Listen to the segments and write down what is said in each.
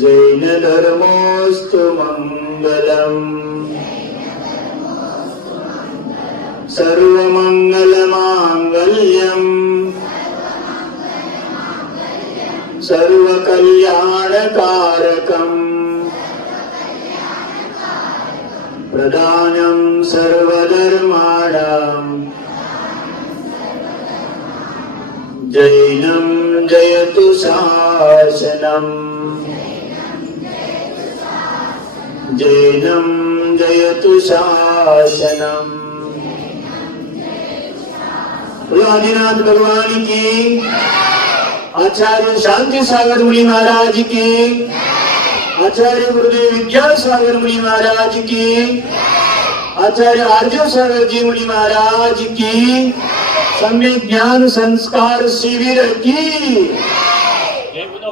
जैनधर्मोऽस्तु मङ्गलम् सर्वमङ्गलमाङ्गल्यम् सर्वकल्याणकारकम् प्रदानं सर्वधर्माणाम् जैनं जयतु शासनम् जैनं जयतु शासनम् आदिनाथ भगवान की, आचार्य शांति सागर मुनि महाराज की, आचार्य गुरुदेव विद्या सागर मुनि महाराज की, आचार्य आर्य सागर जी मुनि महाराज की, सम्यक ज्ञान संस्कार शिविर की। एकदा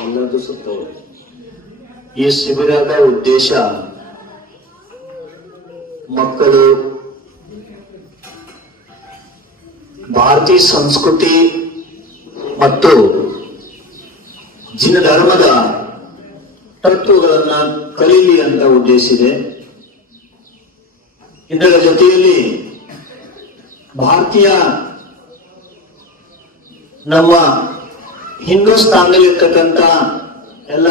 ಎಲ್ಲದೂ ಸುತ್ತ ಈ ಶಿಬಿರದ ಉದ್ದೇಶ ಮಕ್ಕಳು ಭಾರತೀಯ ಸಂಸ್ಕೃತಿ ಮತ್ತು ಜಿನ ಧರ್ಮದ ತತ್ವಗಳನ್ನ ಕಲೀಲಿ ಅಂತ ಉದ್ದೇಶಿದೆ ಇದರ ಜೊತೆಯಲ್ಲಿ ಭಾರತೀಯ ನಮ್ಮ ಹಿಂದೂಸ್ತಾನದಲ್ಲಿರ್ತಕ್ಕಂಥ ಎಲ್ಲ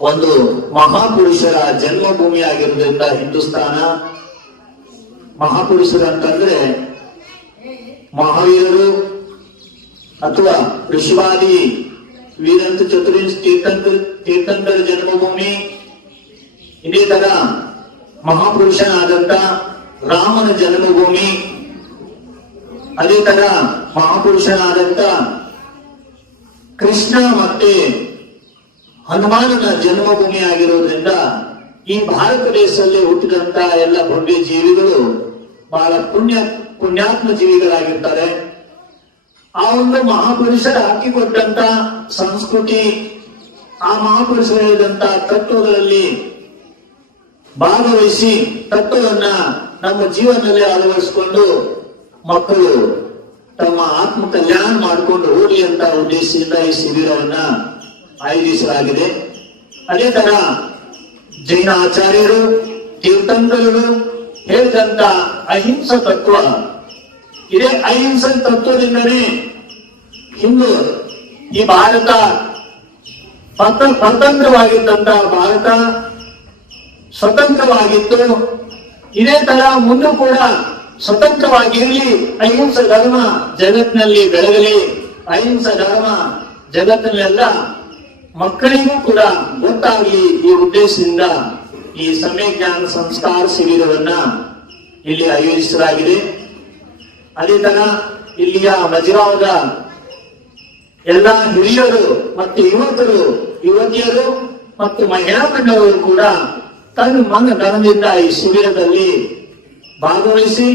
ಒಂದು ಮಹಾಪುರುಷರ ಜನ್ಮಭೂಮಿ ಆಗಿರೋದ್ರಿಂದ ಹಿಂದೂಸ್ತಾನ, ಮಹಾಪುರುಷರು ಅಂತಂದ್ರೆ ಮಹಾವೀರರು ಅಥವಾ ಋಷಿವಾದಿ, ವೀರಂತ ಚತುರ್ವಿಂಶ ತೀರ್ಥಂಕರ್ ತೀರ್ಥಂಕರ ಜನ್ಮಭೂಮಿ ಇದೇ ತರ ಮಹಾಪುರುಷನಾದಂತ ರಾಮನ ಜನ್ಮಭೂಮಿ ಅದೇ ತರ ಮಹಾಪುರುಷನಾದಂತ ಕೃಷ್ಣ ಮತ್ತೆ ಹನುಮಾನನ ಜನ್ಮಭೂಮಿ ಆಗಿರೋದ್ರಿಂದ ಈ ಭಾರತ ದೇಶದಲ್ಲಿ ಹುಟ್ಟಿದಂತ ಎಲ್ಲ ಭವ್ಯ ಜೀವಿಗಳು ಬಹಳ ಪುಣ್ಯ, ಪುಣ್ಯಾತ್ಮ ಜೀವಿಗಳಾಗಿರ್ತಾರೆ. ಆ ಒಂದು ಮಹಾಪುರುಷರ ಹಾಕಿಕೊಟ್ಟಂತ ಸಂಸ್ಕೃತಿ, ಆ ಮಹಾಪುರುಷರು ಹೇಳಿದಂತ ತತ್ವಗಳಲ್ಲಿ ಭಾಗವಹಿಸಿ ತತ್ವವನ್ನ ನಮ್ಮ ಜೀವನದಲ್ಲಿ ಅಳವಡಿಸಿಕೊಂಡು ಮಕ್ಕಳು ತಮ್ಮ ಆತ್ಮ ಕಲ್ಯಾಣ ಮಾಡಿಕೊಂಡು ಹೋಗಿ ಅಂತ ಉದ್ದೇಶದಿಂದ ಈ ಶಿಬಿರವನ್ನ ಆಯೋಜಿಸಲಾಗಿದೆ. ಅದೇ ತರ ಜೈನ ಆಚಾರ್ಯರು ತೀರ್ಥಂಕರರು ಹೇಳಿದಂತ ಅಹಿಂಸ ತತ್ವ. ಇದೇ ಅಹಿಂಸ ತತ್ವದಿಂದನೇ ಇಂದು ಈ ಭಾರತ ಸ್ವತಂತ್ರವಾಗಿದ್ದಂತ ಭಾರತ ಸ್ವತಂತ್ರವಾಗಿತ್ತು ಇದೇ ತರ ಮುಂದೂ ಕೂಡ ಸ್ವತಂತ್ರವಾಗಿರಲಿ ಅಹಿಂಸ ಧರ್ಮ ಜಗತ್ತಿನಲ್ಲಿ ಬೆಳಗಲಿ. ಅಹಿಂಸ ಧರ್ಮ ಜಗತ್ತಿನಲ್ಲೆಲ್ಲ ಮಕ್ಕಳಿಗೂ ಕೂಡ ಗೊತ್ತಾಗಲಿ ಈ ಉದ್ದೇಶದಿಂದ ಈ ಸಮಯ ಜ್ಞಾನ ಸಂಸ್ಕಾರ ಶಿಬಿರವನ್ನ ಇಲ್ಲಿ ಆಯೋಜಿಸಲಾಗಿದೆ. ಅದೇ ತರ ಇಲ್ಲಿಯ ಮಜರಾವದ ಎಲ್ಲ ಹಿರಿಯರು ಮತ್ತು ಯುವಕರು, ಯುವತಿಯರು ಮತ್ತು ಮಹಿಳಾ ತಂಡವರು ಕೂಡ ತನ್ನ ಮನ ಧನದಿಂದ ಈ ಶಿಬಿರದಲ್ಲಿ ಭಾಗವಹಿಸಿ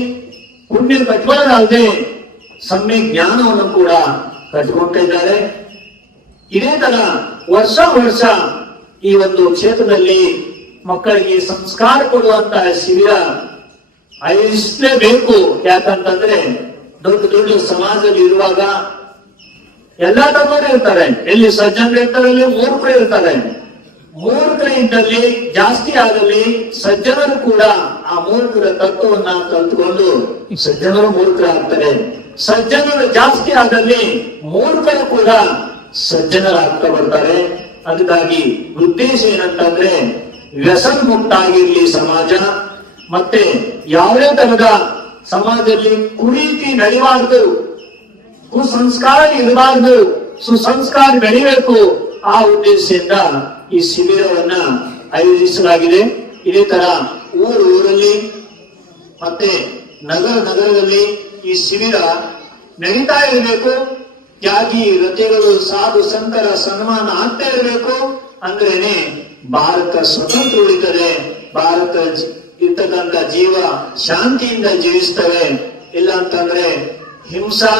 ಪುಣ್ಯ ಕಟ್ಕೊಳ್ಳಲಾಗದೆ ಸಮ್ಯ ಜ್ಞಾನವನ್ನು ಕೂಡ ಕಟ್ಟಿಕೊಂಡಿದ್ದಾರೆ ಇದೇ ತರ ವರ್ಷ ವರ್ಷ ಈ ಒಂದು ಕ್ಷೇತ್ರದಲ್ಲಿ ಮಕ್ಕಳಿಗೆ ಸಂಸ್ಕಾರ ಕೊಡುವಂತ ಶಿಬಿರ ಆಯೋಜಿಸಲೇಬೇಕು. ಯಾಕಂತಂದ್ರೆ ದೊಡ್ಡ ದೊಡ್ಡ ಸಮಾಜದಲ್ಲಿ ಇರುವಾಗ ಎಲ್ಲಾ ಧರ್ಮರು ಇರ್ತಾರೆ. ಎಲ್ಲಿ ಸಜ್ಜನರು ಇರ್ತಾರೆ, ಅಲ್ಲಿ ಮೂರ್ಖರು ಇರ್ತಾರೆ. ಮೂರ್ಖರು ಜಾಸ್ತಿ ಆಗಲಿ, ಸಜ್ಜನರು ಕೂಡ ಆ ಮೂರ್ಖರ ತತ್ವವನ್ನ ಕಲ್ತುಕೊಂಡು ಸಜ್ಜನರು ಮೂರ್ಖರಾಗ್ತಾರೆ. ಸಜ್ಜನರು ಜಾಸ್ತಿ ಆದಲ್ಲಿ ಮೂರ್ಖರು ಕೂಡ ಸಜ್ಜನರಾಗ್ತಾ ಬರ್ತಾರೆ. ಅದಕ್ಕಾಗಿ ಉದ್ದೇಶ ಏನಂತಂದ್ರೆ, ವ್ಯಸನ ಮುಕ್ತ ಆಗಿರ್ಲಿ ಸಮಾಜ, ಮತ್ತೆ ಯಾವುದೇ ತರಹದ ಸಮಾಜದಲ್ಲಿ ಕುರೀತಿ ನಡೆಯಬಾರ್ದು ಕುಸಂಸ್ಕಾರ ಇರಬಾರ್ದು, ಸುಸಂಸ್ಕಾರ ನಡಿಬೇಕು ಆ ಉದ್ದೇಶದಿಂದ ಈ ಶಿಬಿರವನ್ನ ಆಯೋಜಿಸಲಾಗಿದೆ. ಇದೇ ತರ ಊರು ಊರಲ್ಲಿ ಮತ್ತೆ ನಗರ ನಗರದಲ್ಲಿ ಈ ಶಿಬಿರ ನಡೀತಾ ಇರಬೇಕು. ತ್ಯಾಗಿ ರಥೆಗಳು ಸಾಧು ಸಂತರ ಸನ್ಮಾನ ಆಗ್ತಾ ಇರಬೇಕು. ಅಂದ್ರೇನೆ ಭಾರತ ಸ್ವತಂತ್ರ ಉಳಿತದೆ. ಭಾರತ ಇರ್ತಕ್ಕಂಥ ಜೀವ ಶಾಂತಿಯಿಂದ ಜೀವಿಸ್ತವೆ. ಇಲ್ಲ ಅಂತಂದ್ರೆ ಹಿಂಸಾ,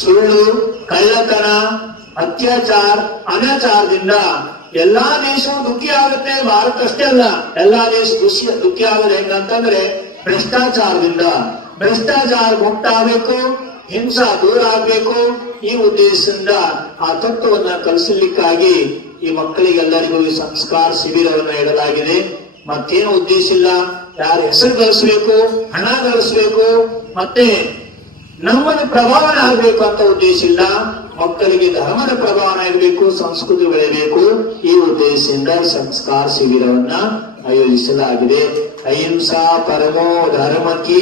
ಸುಳ್ಳು, ಕಳ್ಳತನ, ಅತ್ಯಾಚಾರ, ಅನಾಚಾರದಿಂದ ಎಲ್ಲಾ ದೇಶವೂ ದುಃಖಿ ಆಗುತ್ತೆ ಭಾರತ ಅಷ್ಟೇ ಅಲ್ಲ. ಎಲ್ಲಾ ದೇಶ ದುಃಖಿ ದುಃಖಿ ಆಗೋದು ಹೆಂಗಂತಂದ್ರೆ ಭ್ರಷ್ಟಾಚಾರದಿಂದ. ಭ್ರಷ್ಟಾಚಾರ ಮುಕ್ತ ಆಗ್ಬೇಕು, ಹಿಂಸಾ ದೂರ ಆಗ್ಬೇಕು. ಈ ಉದ್ದೇಶದಿಂದ ಆ ತತ್ವವನ್ನ ಕಲಿಸಲಿಕ್ಕಾಗಿ ಈ ಮಕ್ಕಳಿಗೆಲ್ಲರಿಗೂ ಈ ಸಂಸ್ಕಾರ ಶಿಬಿರವನ್ನ ಇಡಲಾಗಿದೆ. ಮತ್ತೇನು ಉದ್ದೇಶ ಇಲ್ಲ. ಯಾರು ಹೆಸರು ಗಳಿಸ್ಬೇಕು, ಹಣ ಗಳಿಸ್ಬೇಕು, ಮತ್ತೆ ನಮ್ಮನ್ನು ಪ್ರಭಾವನೆ ಆಗಬೇಕು ಅಂತ ಉದ್ದೇಶ ಇಲ್ಲ. ಮಕ್ಕಳಿಗೆ ಧರ್ಮದ ಪ್ರಭಾವನ ಇರಬೇಕು ಸಂಸ್ಕೃತಿ ಬೆಳೆಯಬೇಕು ಈ ಉದ್ದೇಶದಿಂದ ಸಂಸ್ಕಾರ ಶಿಬಿರವನ್ನ ಆಯೋಜಿಸಲಾಗಿದೆ. ಅಹಿಂಸಾ ಪರಮೋ ಧರ್ಮಕ್ಕೆ